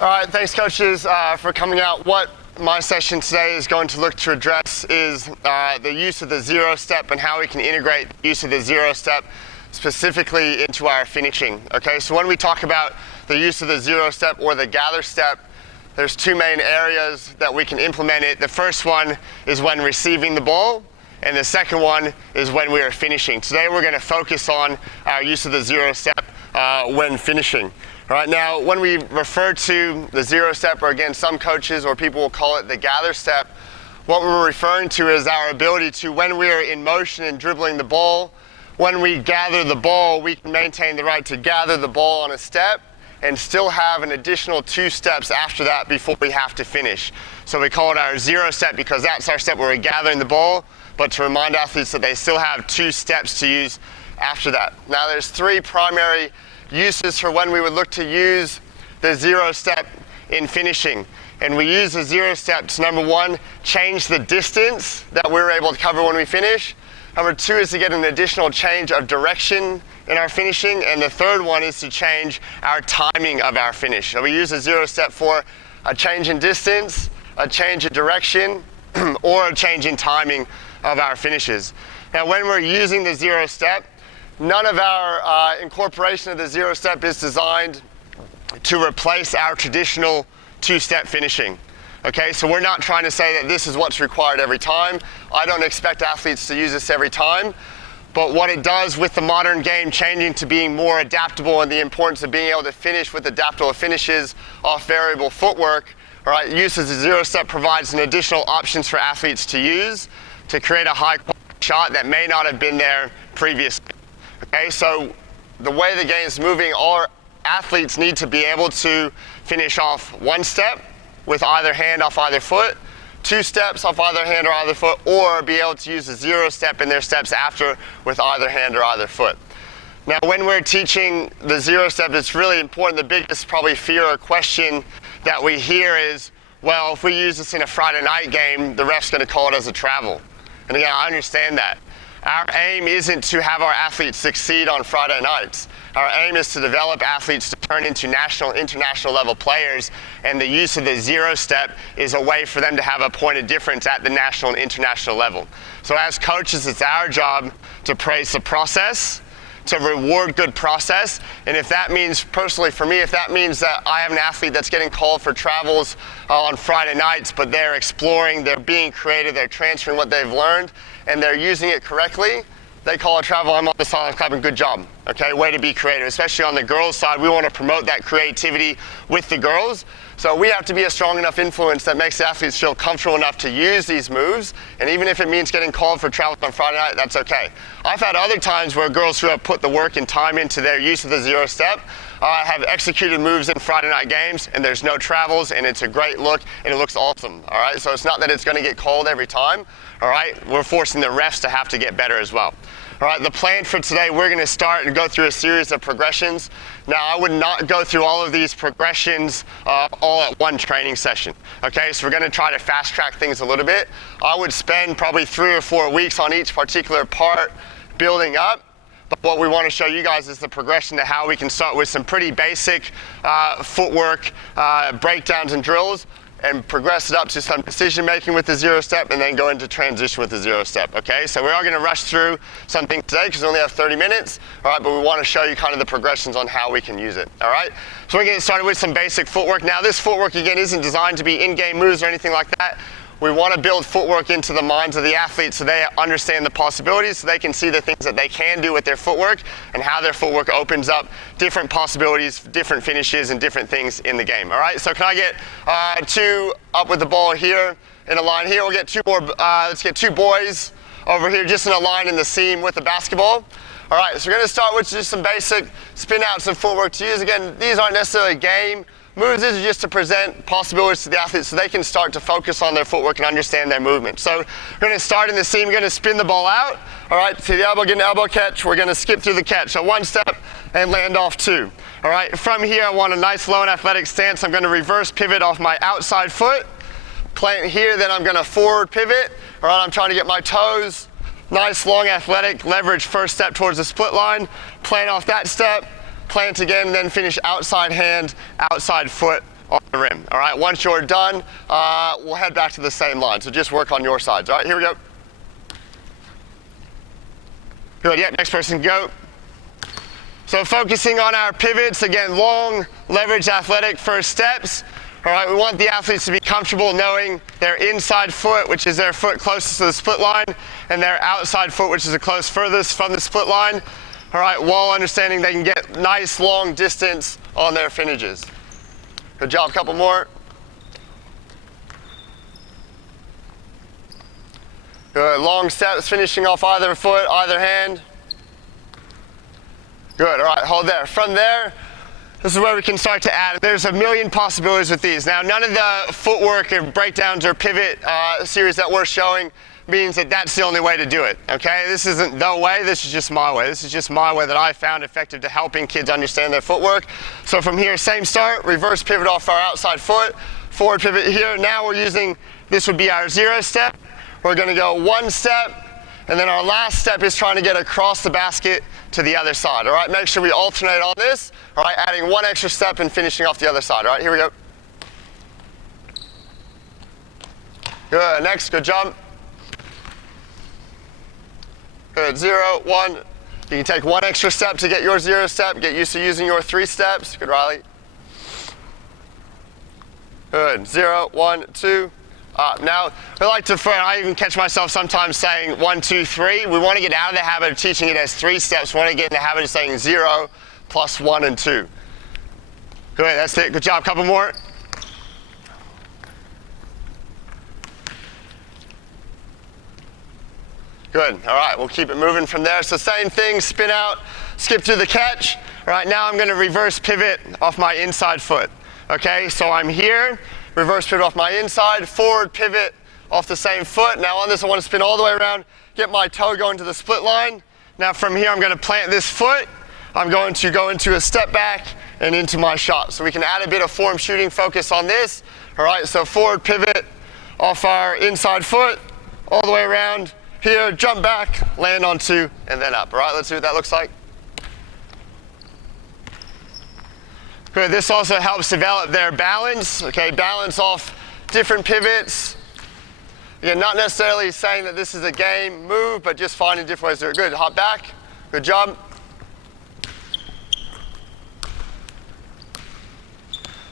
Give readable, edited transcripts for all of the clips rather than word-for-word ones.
All right, thanks coaches for coming out. What my session today is going to look to address is the use of the zero step and how we can integrate the use of the zero step specifically into our finishing. Okay, so when we talk about the use of the zero step or the gather step, there's two main areas that we can implement it. The first one is when receiving the ball, and the second one is when we are finishing. Today we're going to focus on our use of the zero step when finishing. All right, now when we refer to the zero step, or again some coaches or people will call it the gather step, what we're referring to is our ability to, when we are in motion and dribbling the ball, when we gather the ball, we can maintain the right to gather the ball on a step and still have an additional 2 steps after that before we have to finish. So we call it our zero step because that's our step where we're gathering the ball, but to remind athletes that they still have 2 steps to use after that. Now there's 3 primary uses for when we would look to use the zero step in finishing. And we use the zero step to, number 1, change the distance that we're able to cover when we finish. Number 2 is to get an additional change of direction in our finishing. And the third one is to change our timing of our finish. So we use the zero step for a change in distance, a change in direction, or a change in timing of our finishes. Now when we're using the zero step, none of our incorporation of the zero step is designed to replace our traditional 2-step finishing. Okay, so we're not trying to say that this is what's required every time. I don't expect athletes to use this every time, but what it does with the modern game changing to being more adaptable and the importance of being able to finish with adaptable finishes off variable footwork, all right, use of the zero step provides an additional options for athletes to use to create a high quality shot that may not have been there previously. Okay, so the way the game is moving, all athletes need to be able to finish off 1 step with either hand off either foot, 2 steps off either hand or either foot, or be able to use a zero step in their steps after with either hand or either foot. Now when we're teaching the zero step, it's really important. The biggest probably fear or question that we hear is, well, if we use this in a Friday night game, the ref's going to call it as a travel. And again, I understand that. Our aim isn't to have our athletes succeed on Friday nights. Our aim is to develop athletes to turn into national, international level players, and the use of the zero step is a way for them to have a point of difference at the national and international level. So as coaches, it's our job to praise the process, to reward good process, and if that means, personally for me, if that means that I have an athlete that's getting called for travels on Friday nights, but they're exploring, they're being creative, they're transferring what they've learned, and they're using it correctly, they call it travel, I'm on the sideline clapping, good job. Okay, way to be creative. Especially on the girls' side, we want to promote that creativity with the girls. So we have to be a strong enough influence that makes the athletes feel comfortable enough to use these moves. And even if it means getting called for travel on Friday night, that's okay. I've had other times where girls who have put the work and time into their use of the zero step have executed moves in Friday night games, and there's no travels, and it's a great look, and it looks awesome. All right, so it's not that it's going to get called every time. All right, we're forcing the refs to have to get better as well. All right, the plan for today, we're going to start and go through a series of progressions. Now, I would not go through all of these progressions all at one training session. Okay, so we're going to try to fast track things a little bit. I would spend probably 3 or 4 weeks on each particular part building up. But what we want to show you guys is the progression to how we can start with some pretty basic footwork, breakdowns and drills, and progress it up to some decision making with the zero step, and then go into transition with the zero step. Okay, so we are going to rush through something today because we only have 30 minutes. All right, but we want to show you kind of the progressions on how we can use it. All right, so we're going to get started with some basic footwork. Now this footwork again isn't designed to be in-game moves or anything like that. We want to build footwork into the minds of the athletes so they understand the possibilities, so they can see the things that they can do with their footwork and how their footwork opens up different possibilities, different finishes, and different things in the game. All right, so can I get 2 up with the ball here in a line here? We'll get 2 more, let's get 2 boys over here just in a line in the seam with the basketball. All right, so we're going to start with just some basic spin outs and footwork to use. Again, these aren't necessarily game moves. These are just to present possibilities to the athletes so they can start to focus on their footwork and understand their movement. So we're going to start in the seam. We're going to spin the ball out. All right, to the elbow, get an elbow catch. We're going to skip through the catch. So 1 step and land off 2. All right, from here I want a nice low and athletic stance. I'm going to reverse pivot off my outside foot. Plant here, then I'm going to forward pivot. All right, I'm trying to get my toes nice, long, athletic, leverage first step towards the split line. Plant off that step. Plant again, then finish outside hand, outside foot on the rim. All right, once you're done, we'll head back to the same line. So just work on your sides. All right, here we go. Good, yeah, next person, go. So focusing on our pivots, again, long, leverage, athletic first steps. All right, we want the athletes to be comfortable knowing their inside foot, which is their foot closest to the split line, and their outside foot, which is the furthest from the split line. All right, while understanding they can get nice long distance on their finishes. Good job, couple more. Good, long steps, finishing off either foot, either hand. Good, all right, hold there. From there, this is where we can start to add. There's a million possibilities with these. Now, none of the footwork or breakdowns or pivot series that we're showing means that that's the only way to do it, okay? This isn't the way, this is just my way. This is just my way that I found effective to helping kids understand their footwork. So from here, same start, reverse pivot off our outside foot, forward pivot here. Now we're using, this would be our 0 step. We're gonna go 1 step, and then our last step is trying to get across the basket to the other side, all right? Make sure we alternate on this, all right? Adding 1 extra step and finishing off the other side, all right? Here we go. Good, next, good jump. Good, 0, 1. You can take 1 extra step to get your 0 step. Get used to using your 3 steps. Good, Riley. Good, 0, 1, 2. Now, I even catch myself sometimes saying 1, 2, 3. We want to get out of the habit of teaching it as 3 steps. We want to get in the habit of saying 0 plus 1 and 2. Good, that's it. Good job. Couple more. Good, all right, we'll keep it moving from there. So same thing, spin out, skip through the catch. All right, now I'm gonna reverse pivot off my inside foot. Okay, so I'm here, reverse pivot off my inside, forward pivot off the same foot. Now on this, I wanna spin all the way around, get my toe going to the split line. Now from here, I'm gonna plant this foot. I'm going to go into a step back and into my shot. So we can add a bit of form shooting focus on this. All right, so forward pivot off our inside foot, all the way around. Here, jump back, land on 2, and then up. All right, let's see what that looks like. Good, this also helps develop their balance. Okay, balance off different pivots. Again, not necessarily saying that this is a game move, but just finding different ways to do it. Good, hop back, good job.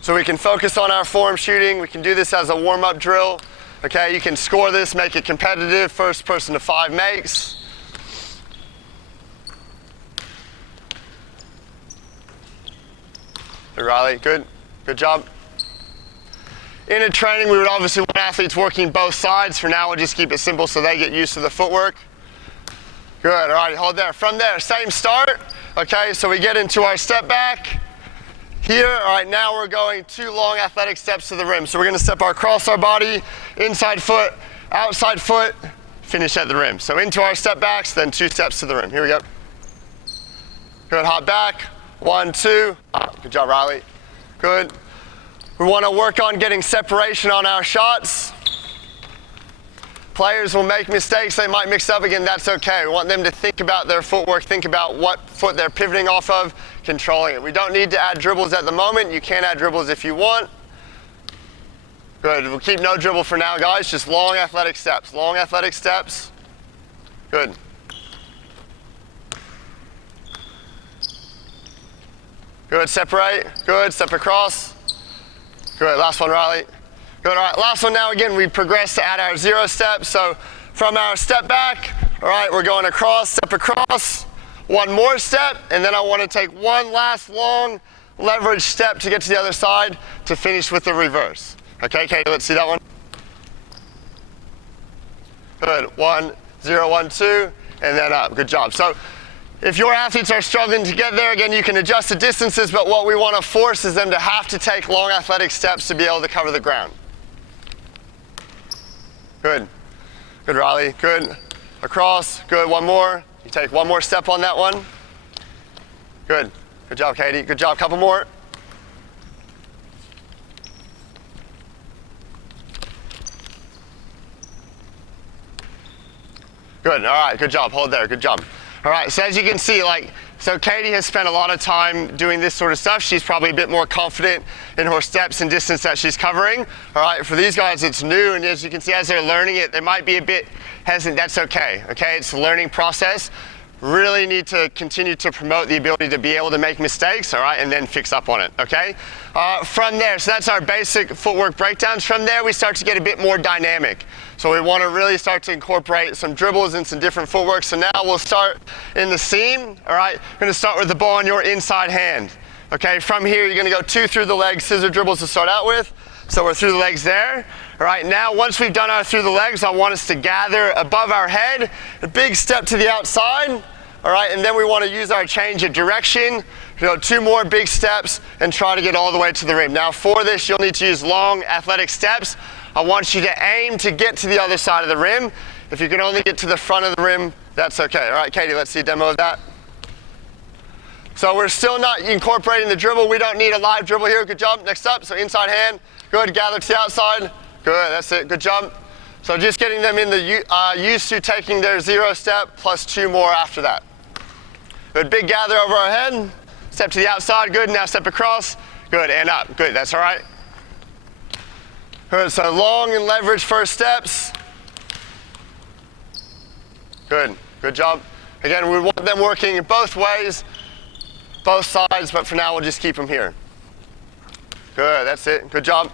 So we can focus on our form shooting. We can do this as a warm-up drill. Okay, you can score this, make it competitive. First person to 5 makes. Hey, Riley, good job. In a training, we would obviously want athletes working both sides. For now, we'll just keep it simple so they get used to the footwork. Good, all right, hold there. From there, same start. Okay, so we get into our step back. Here, all right, now we're going 2 long athletic steps to the rim. So we're gonna step across our body, inside foot, outside foot, finish at the rim. So into our step backs, then 2 steps to the rim. Here we go. Good, hop back, 1, 2. Good job, Riley. Good. We wanna work on getting separation on our shots. Players will make mistakes, they might mix up again, that's okay. We want them to think about their footwork, think about what foot they're pivoting off of, controlling it. We don't need to add dribbles at the moment. You can add dribbles if you want. Good, we'll keep no dribble for now, guys, just long athletic steps. Long athletic steps. Good. Good, separate, good, step across. Good, last one, Riley. Good, all right, last one now. Again, we progress to add our 0 step. So from our step back, all right, we're going across, step across, 1 more step, and then I want to take 1 last long leverage step to get to the other side to finish with the reverse. Okay, Katie, let's see that one. Good, 1, 0, 1, 2, and then up, good job. So if your athletes are struggling to get there, again, you can adjust the distances, but what we want to force is them to have to take long athletic steps to be able to cover the ground. Good. Good, Riley. Good. Across. Good. 1 more. You take 1 more step on that one. Good. Good job, Katie. Good job. Couple more. Good. All right. Good job. Hold there. Good job. All right. So as you can see, like, So Katie has spent a lot of time doing this sort of stuff. She's probably a bit more confident in her steps and distance that she's covering. All right, for these guys, it's new, and as you can see, as they're learning it, they might be a bit hesitant. That's okay, It's a learning process. Really need to continue to promote the ability to be able to make mistakes, all right, and then fix up on it, okay? From there, so that's our basic footwork breakdowns. From there, we start to get a bit more dynamic. So we want to really start to incorporate some dribbles and some different footwork. So now we'll start in the seam, all right? We're going to start with the ball in your inside hand, okay? From here, you're going to go 2 through the legs, scissor dribbles to start out with. So we're through the legs there. All right, now once we've done our through the legs, I want us to gather above our head, a big step to the outside, all right, and then we want to use our change of direction, 2 more big steps and try to get all the way to the rim. Now for this, you'll need to use long athletic steps. I want you to aim to get to the other side of the rim. If you can only get to the front of the rim, that's okay. All right, Katie, let's see a demo of that. So we're still not incorporating the dribble. We don't need a live dribble here. Good job. Next up, so inside hand. Good, gather to the outside. Good, that's it, good job. So just getting them in the used to taking their 0 step plus 2 more after that. Good, big gather over our head. Step to the outside, good, now step across. Good, and up, good, that's all right. Good, so long and leverage first steps. Good, good job. Again, we want them working both ways, both sides, but for now we'll just keep them here. Good, that's it, good job.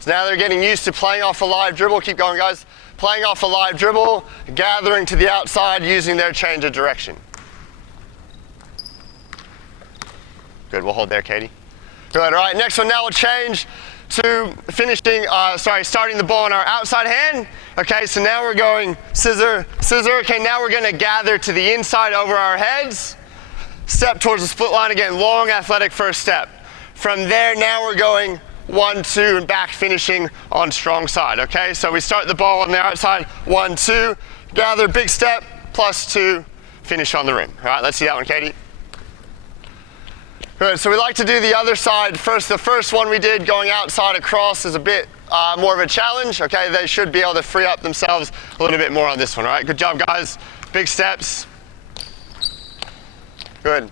So now they're getting used to playing off a live dribble. Keep going, guys. Playing off a live dribble, gathering to the outside, using their change of direction. Good, we'll hold there, Katie. Good, all right, next one, now we'll change to starting the ball in our outside hand. Okay, so now we're going scissor, scissor. Okay, now we're gonna gather to the inside over our heads. Step towards the split line again, long athletic first step. From there, now we're going 1, 2, and back, finishing on strong side, okay? So we start the ball on the outside, 1, 2, gather, big step, plus 2, finish on the rim. All right, let's see that one, Katie. Good, so we like to do the other side first. The first one we did going outside across is a bit more of a challenge, okay? They should be able to free up themselves a little bit more on this one, all right? Good job, guys. Big steps. Good.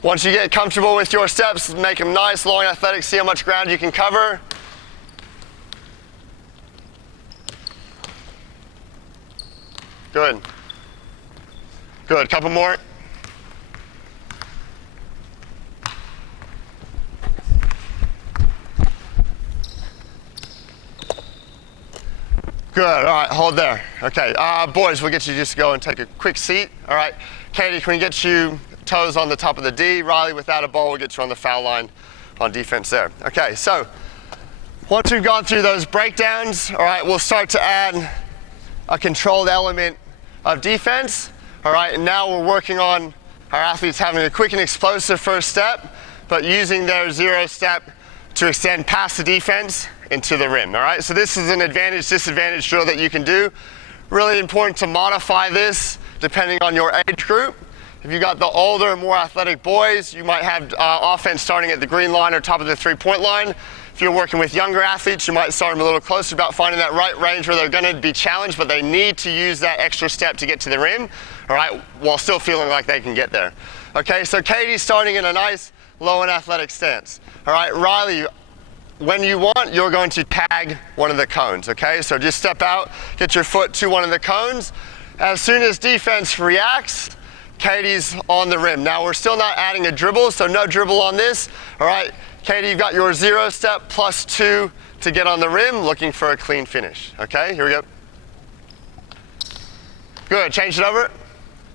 Once you get comfortable with your steps, make them nice, long, athletic, see how much ground you can cover. Good. Good, couple more. Good, all right, hold there. Okay, boys, we'll get you just to go and take a quick seat. All right, Katie, can we get you toes on the top of the D? Riley, without a ball, we'll get you on the foul line on defense there. Okay, so once we've gone through those breakdowns, all right, we'll start to add a controlled element of defense. All right, and now we're working on our athletes having a quick and explosive first step, but using their 0 step to extend past the defense into the rim, all right? So this is an advantage-disadvantage drill that you can do. Really important to modify this depending on your age group. If you got the older, more athletic boys, you might have offense starting at the green line or top of the 3-point line. If you're working with younger athletes, you might start them a little closer, about finding that right range where they're going to be challenged, but they need to use that extra step to get to the rim, all right, while still feeling like they can get there. Okay, so Katie's starting in a nice low and athletic stance. All right, Riley, when you want, you're going to tag one of the cones, okay? So just step out, get your foot to one of the cones. As soon as defense reacts, Katie's on the rim. Now we're still not adding a dribble, so no dribble on this. All right, Katie, you've got your 0 step plus 2 to get on the rim, looking for a clean finish. Okay, here we go. Good, change it over.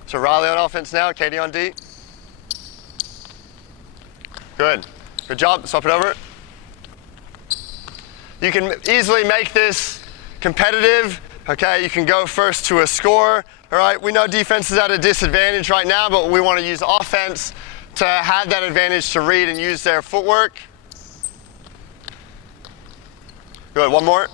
So Riley on offense now, Katie on D. Good, good job, swap it over. You can easily make this competitive. Okay, you can go first to a score. All right, we know defense is at a disadvantage right now, but we want to use offense to have that advantage to read and use their footwork. Good, one more.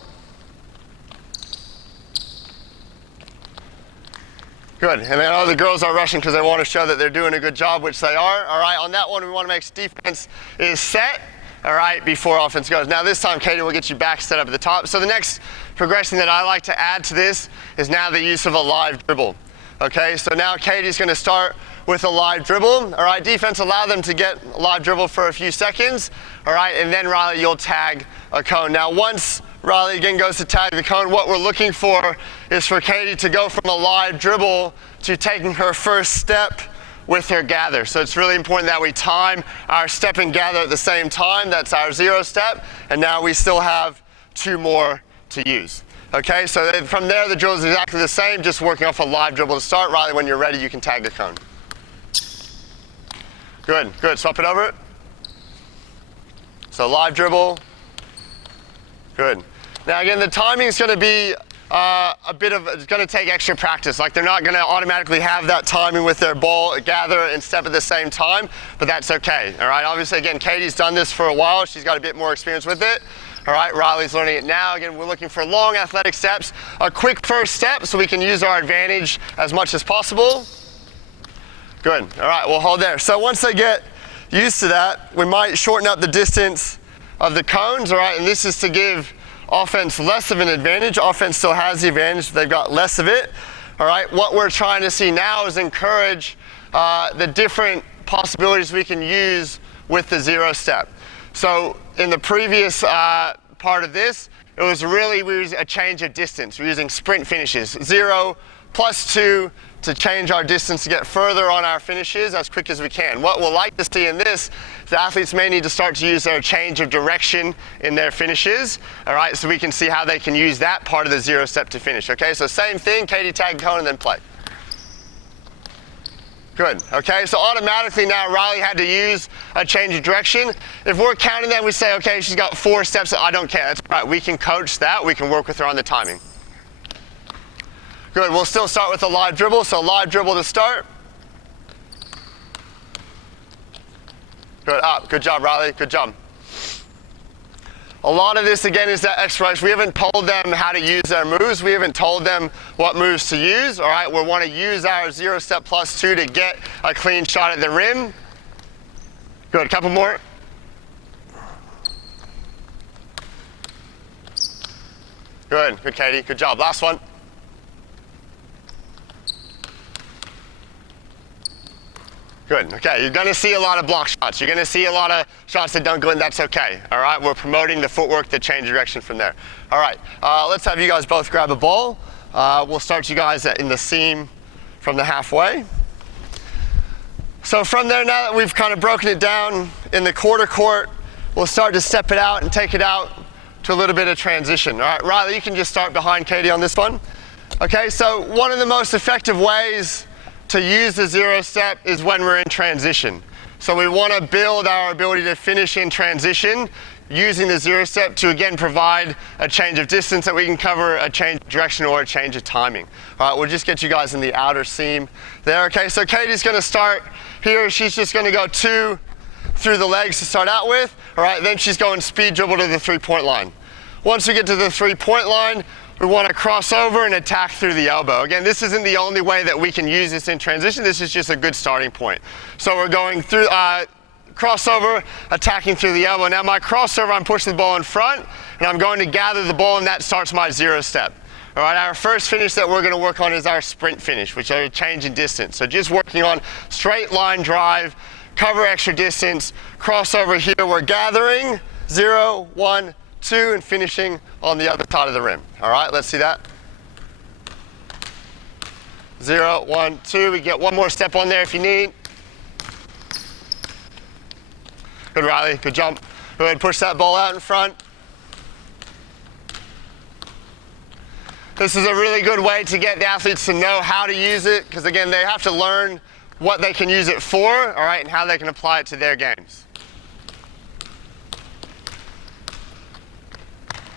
Good, and I know the girls are rushing because they want to show that they're doing a good job, which they are. All right, on that one, we want to make sure defense is set. all right, before offense goes. Now this time, Katie will get you back set up at the top. So the next progression that I like to add to this is now the use of a live dribble. Okay, so now Katie's gonna start with a live dribble. All right, defense, allow them to get a live dribble for a few seconds. All right, and then Riley, you'll tag a cone. Now once Riley again goes to tag the cone, what we're looking for is for Katie to go from a live dribble to taking her first step with her gather. So it's really important that we time our step and gather at the same time. That's our 0 step. And now we still have 2 more to use. Okay, so then from there, the drill is exactly the same, just working off a live dribble to start. Riley, when you're ready, you can tag the cone. Good, good, swap it over. So live dribble, good. Now again, the timing is gonna be it's gonna take extra practice. Like they're not gonna automatically have that timing with their ball, gather and step at the same time, but that's okay, all right? Obviously, again, Katie's done this for a while. She's got a bit more experience with it. All right, Riley's learning it now. Again, we're looking for long athletic steps, a quick first step so we can use our advantage as much as possible. Good, all right, we'll hold there. So once they get used to that, we might shorten up the distance of the cones, all right? And this is to give offense less of an advantage. Offense still has the advantage, but they've got less of it, all right? What we're trying to see now is encourage the different possibilities we can use with the 0 step. So in the previous part of this, it was really, we used a change of distance. We're using sprint finishes, 0 plus 2 to change our distance to get further on our finishes as quick as we can. What we'll like to see in this, the athletes may need to start to use their change of direction in their finishes, all right, so we can see how they can use that part of the 0 step to finish, okay? So same thing, Katie tag cone and then play. Good, okay, so automatically now Riley had to use a change of direction. If we're counting that, we say, okay, she's got 4 steps, I don't care, that's right, we can coach that, we can work with her on the timing. Good, we'll still start with a live dribble, so live dribble to start. Good, up, good job Riley, good job. A lot of this again is that exploration. We haven't told them how to use their moves, we haven't told them what moves to use, all right? We want to use our 0 step plus 2 to get a clean shot at the rim. Good, a couple more. Good, good Katie, good job, last one. Good, okay, you're gonna see a lot of block shots. You're gonna see a lot of shots that don't go in, that's okay. All right, we're promoting the footwork, the change direction from there. All right, let's have you guys both grab a ball. We'll start you guys in the seam from the halfway. So from there, now that we've kind of broken it down in the quarter court, we'll start to step it out and take it out to a little bit of transition. All right, Riley, you can just start behind Katie on this one. Okay, so one of the most effective ways to use the 0 step is when we're in transition. So we want to build our ability to finish in transition using the 0 step to again provide a change of distance that we can cover, a change of direction or a change of timing. All right, we'll just get you guys in the outer seam there. Okay, so Katie's going to start here. She's just going to go 2 through the legs to start out with. All right, then she's going speed dribble to the 3-point line. Once we get to the 3-point line, we want to cross over and attack through the elbow. Again, this isn't the only way that we can use this in transition. This is just a good starting point. So we're going through crossover, attacking through the elbow. Now my crossover, I'm pushing the ball in front, and I'm going to gather the ball, and that starts my 0 step. All right, our first finish that we're going to work on is our sprint finish, which are a change in distance. So just working on straight line drive, cover extra distance, crossover here. We're gathering 0, 1, 2, and finishing on the other side of the rim. All right, let's see that. 0, 1, 2. We get one more step on there if you need. Good, Riley, good jump. Go ahead and push that ball out in front. This is a really good way to get the athletes to know how to use it, because again, they have to learn what they can use it for, all right, and how they can apply it to their games.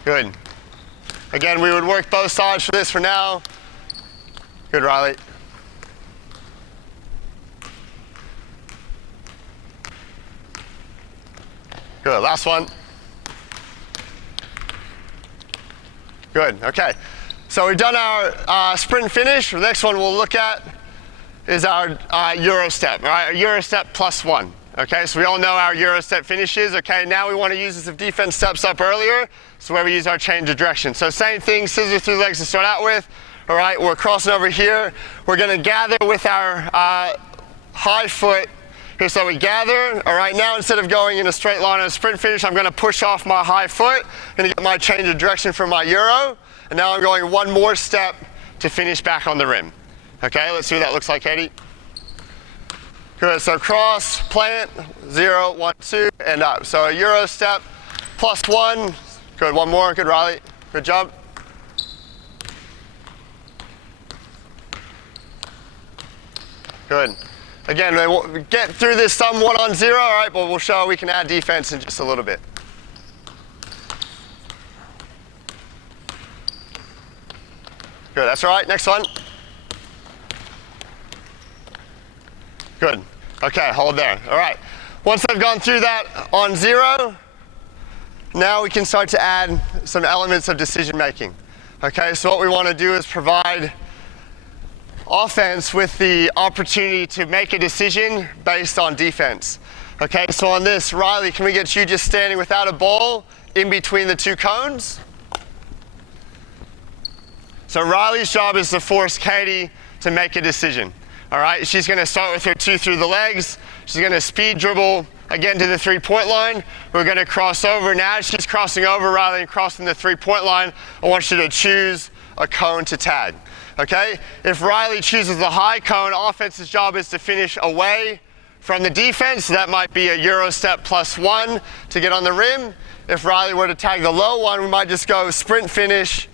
Good. Again, we would work both sides for this for now. Good, Riley. Good, last one. Good, okay. So we've done our sprint finish. The next one we'll look at is our Euro step, all right? Our Euro step plus 1. Okay, so we all know our Euro step finishes. Okay, now we want to use this if defense steps up earlier, so where we use our change of direction. So same thing, scissors through the legs to start out with. All right, we're crossing over here. We're going to gather with our high foot. Okay, so we gather. All right, now instead of going in a straight line on a sprint finish, I'm going to push off my high foot. I'm going to get my change of direction from my Euro. And now I'm going one more step to finish back on the rim. Okay, let's see what that looks like, Katie. Good, so cross, plant, 0, 1, 2, and up. So a Euro step, +1. Good, one more. Good, Riley. Good job. Good. Again, we'll get through this somewhat on 0, all right, but we'll show we can add defense in just a little bit. Good, that's all right. Next one. Good. Okay, hold there. All right. Once I've gone through that on 0, now we can start to add some elements of decision making. Okay, so what we want to do is provide offense with the opportunity to make a decision based on defense. Okay, so on this, Riley, can we get you just standing without a ball in between the two cones? So Riley's job is to force Katie to make a decision. All right, she's going to start with her 2 through the legs. She's going to speed dribble again to the 3-point line. We're going to cross over. Now as she's crossing over, rather than crossing the 3-point line, I want you to choose a cone to tag. Okay, if Riley chooses the high cone, offense's job is to finish away from the defense. So that might be a Euro step +1 to get on the rim. If Riley were to tag the low one, we might just go sprint finish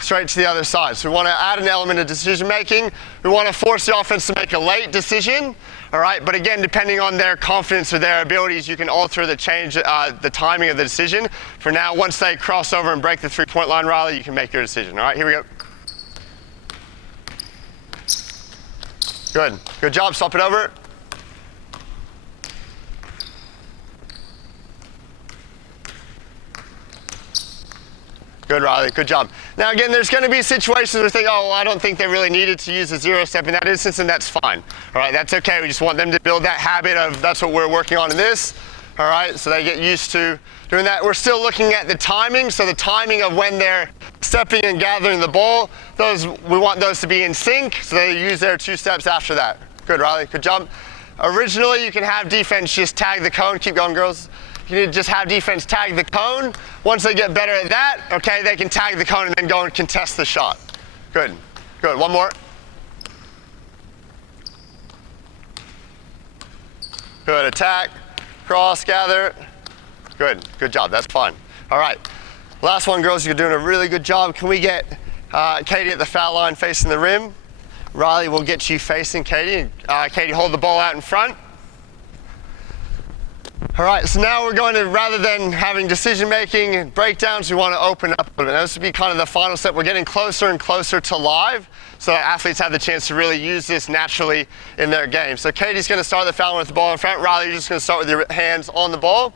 straight to the other side. So we want to add an element of decision making. We want to force the offense to make a late decision. All right, but again, depending on their confidence or their abilities, you can alter the timing of the decision. For now, once they cross over and break the 3-point line, Riley, you can make your decision. All right, here we go. Good. Good job. Swap it over. Good, Riley. Good job. Now, again, there's going to be situations where you think, oh, well, I don't think they really needed to use a 0 step in that instance, and that's fine. All right, that's okay. We just want them to build that habit of that's what we're working on in this. All right, so they get used to doing that. We're still looking at the timing, so the timing of when they're stepping and gathering the ball, we want those to be in sync, so they use their 2 steps after that. Good, Riley. Good job. Originally, you can have defense just tag the cone. Keep going, girls. You can just have defense tag the cone. Once they get better at that, okay, they can tag the cone and then go and contest the shot. Good. Good. One more. Good. Attack. Cross. Gather. Good. Good job. That's fine. All right. Last one, girls. You're doing a really good job. Can we get Katie at the foul line facing the rim? Riley will get you facing Katie. Katie, hold the ball out in front. All right, so now we're going to, rather than having decision-making and breakdowns, we want to open up a little bit. This would be kind of the final step. We're getting closer and closer to live, so athletes have the chance to really use this naturally in their game. So Katie's going to start the foul line with the ball in front. Riley, you're just going to start with your hands on the ball.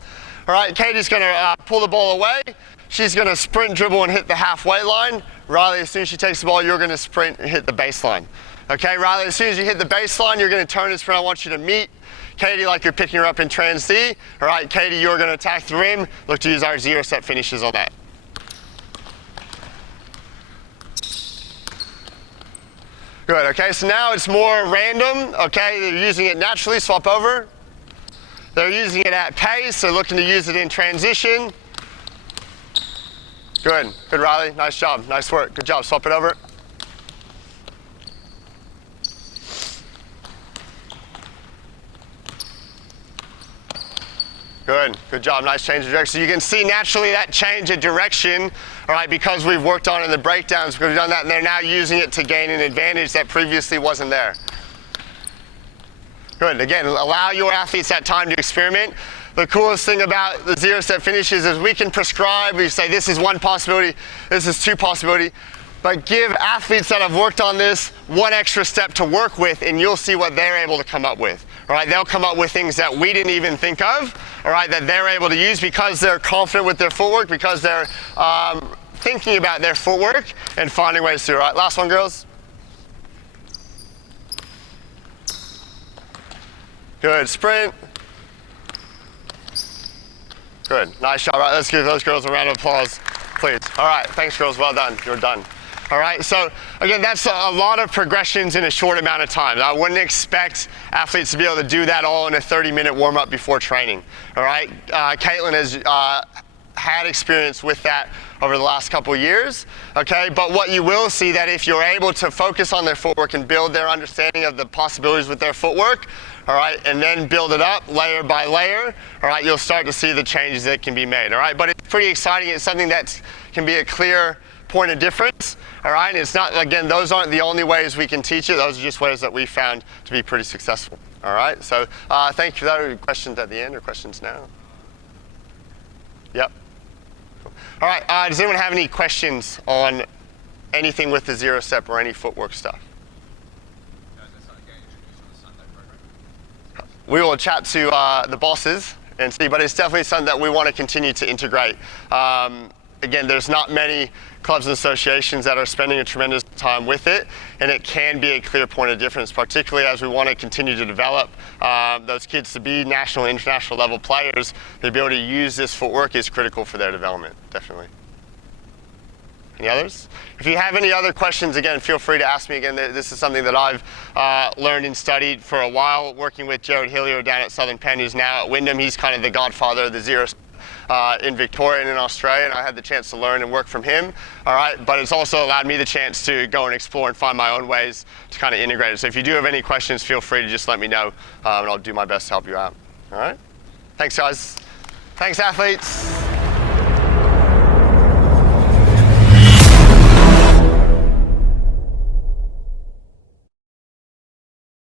All right, Katie's going to pull the ball away. She's going to sprint, dribble, and hit the halfway line. Riley, as soon as she takes the ball, you're going to sprint and hit the baseline. Okay, Riley, as soon as you hit the baseline, you're going to turn and sprint. I want you to meet Katie like you're picking her up in trans D. All right, Katie, you're going to attack the rim. Look to use our 0 step finishes on that. Good, okay, so now it's more random. Okay, they're using it naturally, swap over. They're using it at pace, so looking to use it in transition. Good, good, Riley, nice job, nice work, good job, swap it over. Good, good job, nice change of direction. So you can see naturally that change of direction, all right, because we've worked on it in the breakdowns, we've done that, and they're now using it to gain an advantage that previously wasn't there. Good, again, allow your athletes that time to experiment. The coolest thing about the 0 step finishes is we can prescribe, we say this is one possibility, this is 2 possibility, but give athletes that have worked on this 1 extra step to work with, and you'll see what they're able to come up with. All right, they'll come up with things that we didn't even think of, all right, that they're able to use because they're confident with their footwork, because they're thinking about their footwork and finding ways to. All right, last one, girls. Good, sprint. Good. Nice job. All right, let's give those girls a round of applause, please. All right, thanks, girls. Well done. You're done. All right, so again, that's a lot of progressions in a short amount of time. I wouldn't expect athletes to be able to do that all in a 30-minute warm-up before training. All right, Caitlin has had experience with that over the last couple of years, okay? But what you will see that if you're able to focus on their footwork and build their understanding of the possibilities with their footwork, all right, and then build it up layer by layer, all right, you'll start to see the changes that can be made, all right? But it's pretty exciting. It's something that can be a clear point of difference, all right? And it's not, again, those aren't the only ways we can teach it. Those are just ways that we found to be pretty successful, all right? So thank you for that. Questions at the end or questions now? Yep. All right, does anyone have any questions on anything with the zero step or any footwork stuff? We will chat to the bosses and see, but it's definitely something that we want to continue to integrate. Again, there's not many clubs and associations that are spending a tremendous time with it, and it can be a clear point of difference, particularly as we want to continue to develop those kids to be national and international level players. The ability to use this footwork is critical for their development, definitely. Any others? If you have any other questions, again, feel free to ask me again. This is something that I've learned and studied for a while, working with Jared Hillier down at Southern Penn, who's now at Wyndham. He's kind of the godfather of the zero in Victoria and in Australia, and I had the chance to learn and work from him, all right? But it's also allowed me the chance to go and explore and find my own ways to kind of integrate it. So if you do have any questions, feel free to just let me know, and I'll do my best to help you out, all right? Thanks, guys. Thanks, athletes.